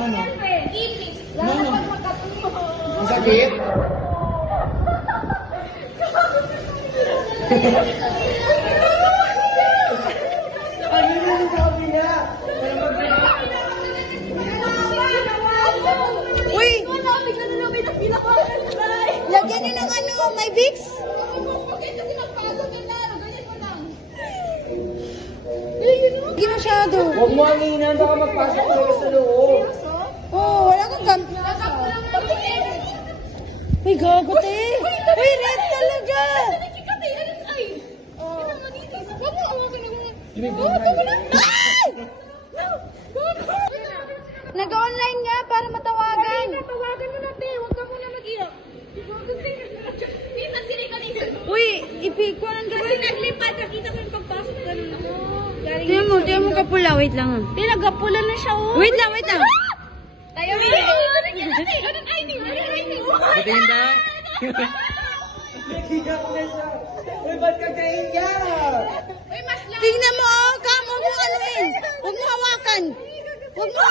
Ano? Ipis. Lalo pag magkatuloy. Masakit? Ano yung sabi niya? Uy! Lagyan nyo ng ano, may Vicks? Hindi masyado. Huwag mo hanginan, baka magpasok talaga sa loob. Oh, wala kang gamit. Uy, gago te. Uy, red talaga. Nag-online nga para matawagan. Tawagan mo na, te. Huwag ka muna mag-iyak. Minsan sila kanisa. Uy, ipikuan ka ba? Kasi naglipad, nakita ko yung pagpasok. Ganun ako. Tiyan mo kapula. Wait lang. Pinagapula na siya, oh. Wait lang. Tayo, ganun ay, di. Patingin na. Nagiyak na siya. Uy, ba't ka kaiyak? Uy, mas lang. Tingnan mo, oh. Kam, huwag mo anuin. Huwag mo hawakan. Huwag mo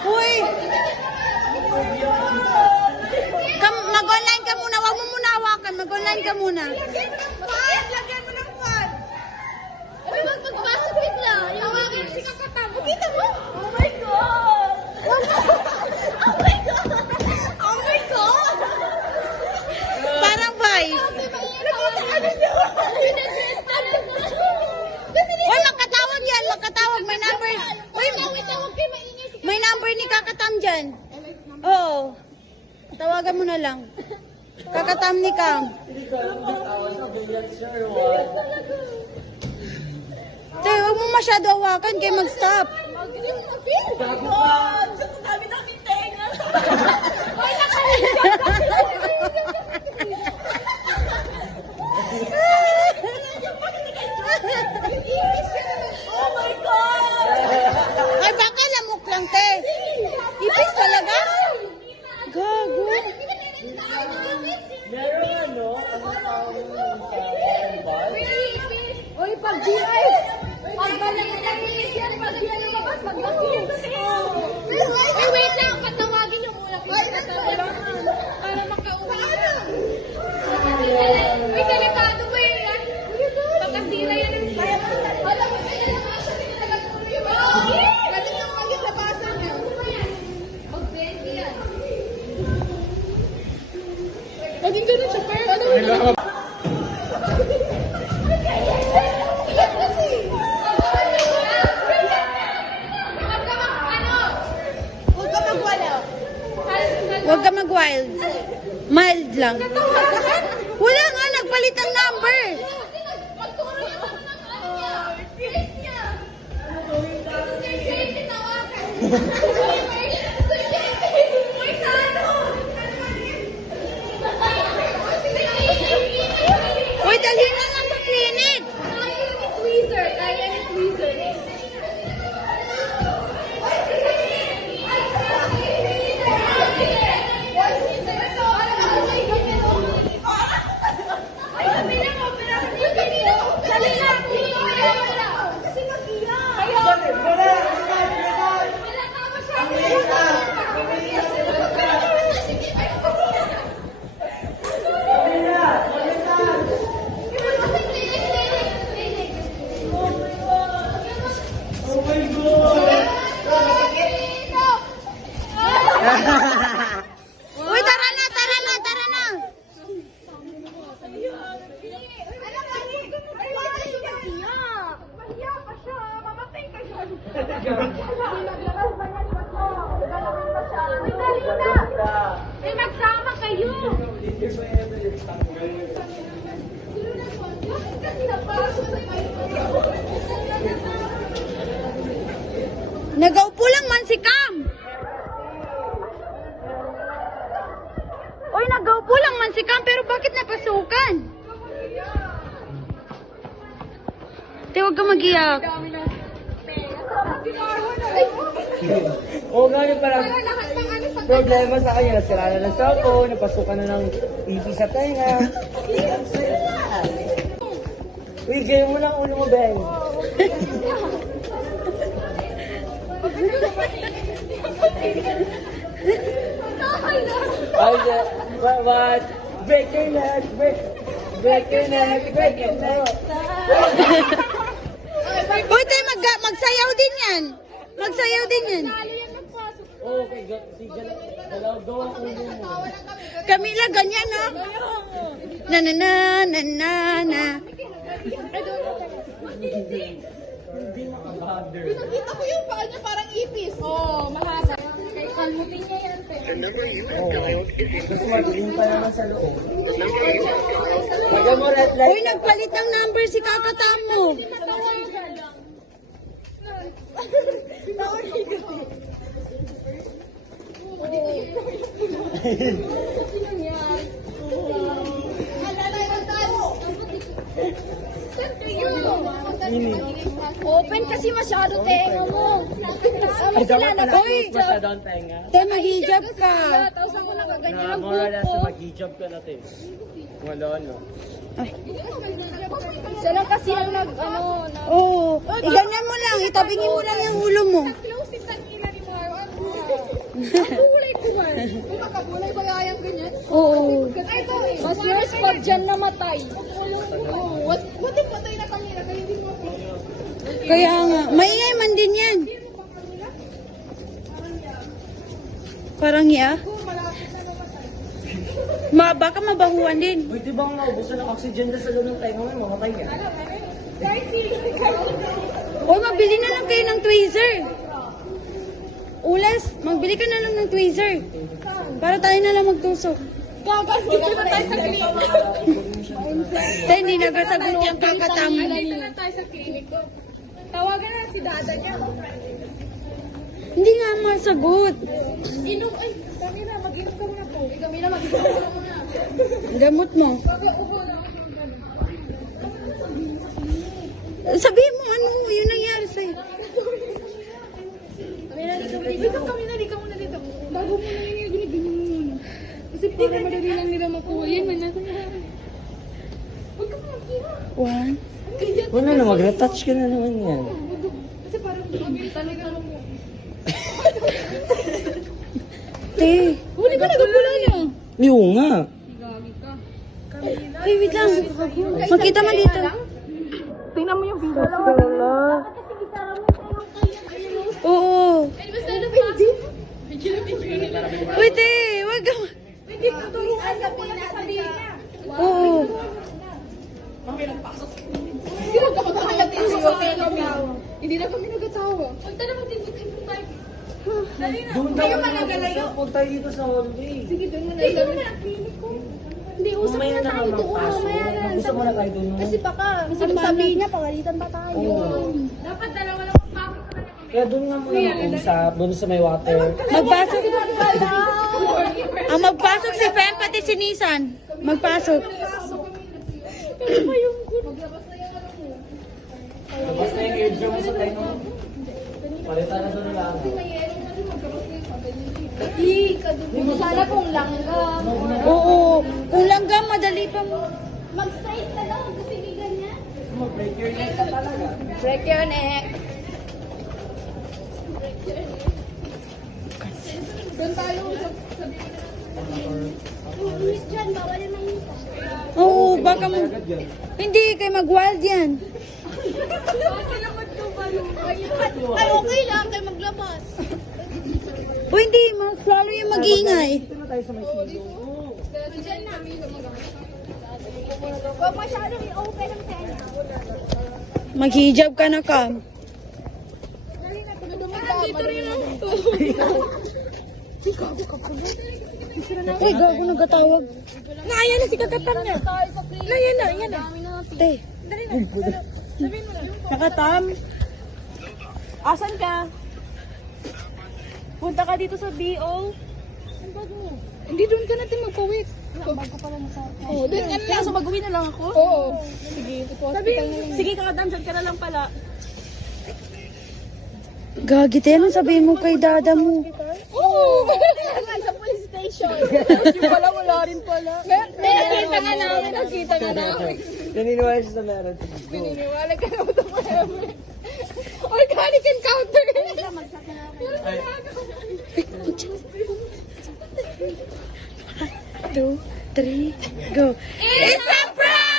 Uy! Mag-online ka muna. Huwag mo muna hawakan. Mag-online ka muna. Lagyan mo ng fan. Uy, wag magpasok bigla. Hawakan si kakatamo. Kita mo? Oh my God! Oh my God! Oh my God! Parang vice. Nakita ka na niyo! Uy, magkatawag yan. Magkatawag. May number. Uy, may number ni Kakatam dyan. Oo. Tawagan mo na lang. Kakatam ni Kam. Te, huwag mo masyado hawakan kaya mag-stop. Oh my God! Ay, baka lamok lang, te. Ipis talaga? Gago. Meron ano? Ano tawag mo sa bus? Uy, pag GI! Pag balik na inis yan, pag GI lumabas, maglaki. Uy, wait lang, patawagin mo muna. Para makauwi. Uy, delikado mo yun yan. Pakasira yan ang siya. Alam mo, kaya naman siya pinagatuloy mo. Galing yung maglabasan niya. Mag-20 yan. Naging ganun siya, pero ano mo? Huwag ka mag-wild. Mild lang. Wala nga, nagpalit ng number. Uy, dalhin na lang sa clinic. Kaya ni Tweezer. Uy, tara na. Ay, magsama kayo! Nagaupo lang man si Cam. Uy, nagaupo lang man si Cam, pero bakit napasukan? Te, huwag ka mag-iyak. Oo nga yun parang problema sa kanya. Nasira na ng cellphone, napasukan na ng ipis sa tenga. Uy, gawin mo lang ulo mo, Ben. What? Break your neck, break your neck, break your neck. Uy, te, magsayaw din yan. Magsayaw din yan. Okay, galaw ang ulo mo. Camila, ganyan, no? Na na na na na na. Nakita ko yung paa niya parang ipis. Oo, mahaba. Kay kalmutin niya yan, pe. Mas magaling pa naman sa loob. Pagka mo red light. Uy, nagpalit ng number si Kakatam mo. Open kasi masyado tenga mo. Ay, dapat pala Uy, masyadong tenga. te, mag-hijab ka. Tapos ako nakaganyan Na ang more or less buhok ko. mag-hijab ka natin. Wala, no? Sila kasi ang Oo, iganyan mo lang. Itabingin mo lang yung ulo mo. close yung kanina ni Maro. Kulay ko man. Kung makabulay ba kaya yung ganyan? Oo. Mas worse pag dyan namatay. What if patay na kanina? Kaya hindi mo Kaya nga, maingay man din yan. Parang ya? Baka mabahuan din. Uy, di ba ang naubusan ng oxygen na sa loob ng tenga mo, mamatay ka? O, magbili na lang kayo ng tweezer. Ulas, magbili ka na lang ng tweezer. Para tayo na lang magtusok. gagas. Dito na tayo sa clinic. Tayo hindi nagasagot yung Kakatam. Dito na tayo sa clinic ko. Tawagan na si dada niya. Hindi nga masagot. Inom, ay, kami na, mag-inom ka muna po. Kami na, mag-inom ka muna. Gamot mo. Kaya upo na ako. Sabihin mo ano, yun nangyari sa'yo. Kami na dito. Kami na, dito muna dito. Bago mo na yun, ganyan mo muna. Kasi para madali lang nila makuha. Yan, man natin. Huwag ka mag-inom. One. Wala na, mag-retouch ka na naman yan. Kasi parang talaga mo. Te. Huli ka nagugula niya. Oo nga. Gagi ka. Ay, wait lang. Makita mo dito. Tingnan mo yung video. Wala. Oo. Basta na hindi. Wait eh. Wag ka. Hindi ko turuan sa pinasabihin niya. Oo. Hindi na kami nagkatawa. Hindi na kami nagkatawa. Punta naman din ko tayo tayo. Doon tayo managalayo. Huwag tayo dito sa hallway. Sige, doon mo na. Hindi mo na ang clinic ko. Hindi, usap Mamaya na na tayo naman doon. pasok. Mamaya na. Gusto mo na tayo doon. Kasi baka, sabihin niya, pagalitan pa tayo. Oo. Dapat dalawa lang pasok ka na. Kaya doon nga muna mag-usap. Doon sa may water. Magpasok. Ang magpasok si Fem, pati si Nissan. Magpasok. Pero pa yung maglabas na yung ano mo. Tapos na yung eardrum mo sa tenga mo. Palitan na doon na lang. Mayroon kasi maglabas na yung pagalitan. Sana kung langgam. Oo. Kung langgam, madali pa mo. Mag-straight ka daw kasi hindi ganyan. Mag-break your neck ka talaga. Break your neck. Doon tayo sa Miss John, bawal yung manita. Oo, baka mo. Hindi, kay mag-wild yan. Ay, okay lang kayo maglabas. O hindi, mas lalo yung mag-iingay. Dito na tayo sa may silo. Diyan namin yung huwag masyadong i-open ang tenga. Mag-hijab ka na, Cam. Dito rin lang. Ay, gago nagkatawag. Naya na si Kakatam niya. Naya na, yan na. Te, Sabihin mo na. Kakatam. Asan ka? Punta ka dito sa BO. Hindi doon ka natin magpawit. Bago pa lang sa... Oo, doon ka na lang. So mag-uwi na lang ako? Oo. Sige, hospital na lang. Sige, kakadam, dyan ka na lang pala. Gagi, Ten, sabihin mo kay dada mo. Oo! Sa police station. Yung pala, wala rin pala. Nakita nga namin, nakita nga namin. Naniniwala siya sa meron. Pininiwala ka naman ito pa namin. Organic encounter. Ay, 2, 3, go. It's a prank!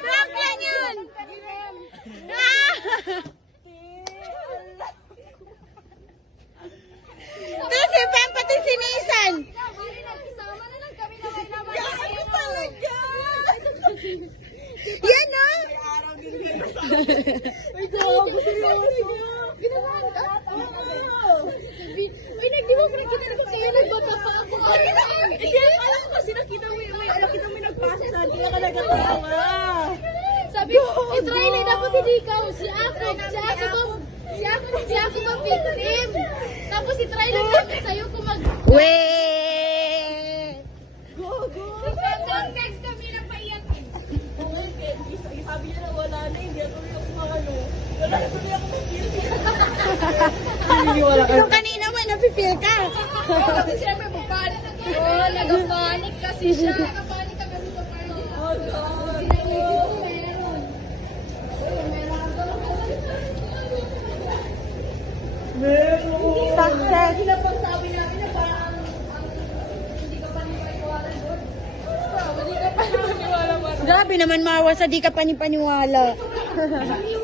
Prank yan yun! Tapos si Pem pati sinisan. Sama na lang kami na may naman. Yan no? Ginawa ka? Uy, nagdi-mo-prank kita na kayo. Nagbata pa ako. Hindi, alam ko kasi nakita mo may nagpasa sa hindi ka nagkatawa. Sabi ko, itry na dapat hindi ikaw. Si ako ba victim? Tapos itry lang namin sa'yo kung mag... Wait! Next kami na paiyak. Sabi niya na wala na, hindi ako ano. Wala na tuloy ako mag-feel. naniniwala ka. So kanina mo, napipil ka. Kasi siyempre, magpanik. Oo, nag-panic kasi siya. Nag-panic ka kasi sa party. Oh, God. Ginaisip ko, meron. Success. Sabi namin na parang hindi ka pa nipaniwala doon. Hindi ka pa nipaniwala ba? Grabe naman mawa sa di ka panipaniwala. Hindi